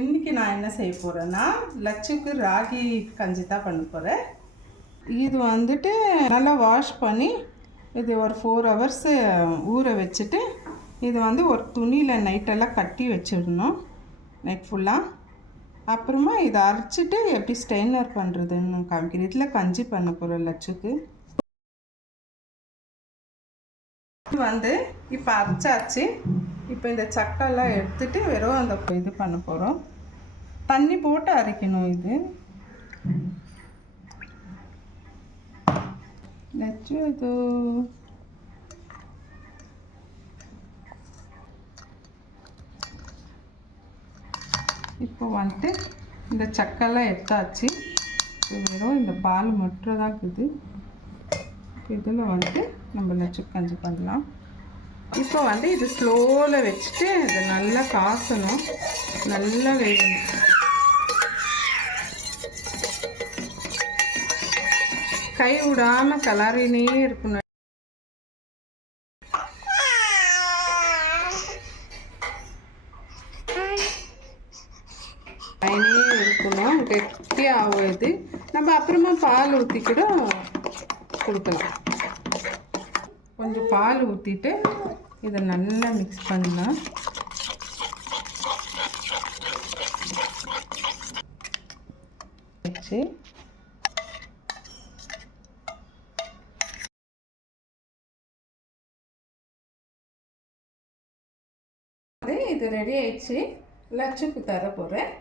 இன்றைக்கி நான் என்ன செய்ய போகிறேன்னா லட்சுக்கு ராகி கஞ்சி தான் பண்ண போகிறேன். இது வந்துட்டு நல்லா வாஷ் பண்ணி இது ஒரு 4 ஹவர்ஸ் ஊற வச்சுட்டு இது வந்து ஒரு துணியில் நைட்டெல்லாம் கட்டி வச்சிடணும், நைட் ஃபுல்லாக. அப்புறமா இதை அரைச்சிட்டு எப்படி ஸ்ட்ரெயினர் பண்ணுறதுன்னு காமிக்கிறேன். இதில் கஞ்சி பண்ண போகிறேன் லட்சுக்கு. வந்து இப்போ அரைச்சாச்சு. இப்போ இந்த சக்கெல்லாம் எடுத்துட்டு வெறும் அந்த இது பண்ண போகிறோம். தண்ணி போட்டு அரைக்கணும். இது லட்சு இது இப்போ வந்துட்டு இந்த சக்கெல்லாம் எடுத்தாச்சு. வெறும் இந்த பால் மட்டும் தான் இருக்குது. இதில் வந்துட்டு நம்ம லட்சு கஞ்சி பண்ணலாம். இப்போ வந்து இது ஸ்லோவில் வச்சுட்டு இதை நல்லா காசணும், நல்லா வேகணும். கை விடாமல் கலரினே இருக்கணும். இருக்கணும், கெட்டியாகும். இது நம்ம அப்புறமா பால் ஊற்றி கூட கொடுக்கலாம். கொஞ்சம் பால் ஊற்றிட்டு இதை நல்லா மிக்ஸ் பண்ணலாம். வச்சு இது ரெடி ஆயிடுச்சு. லட்சுக்கு தர போகிறேன்.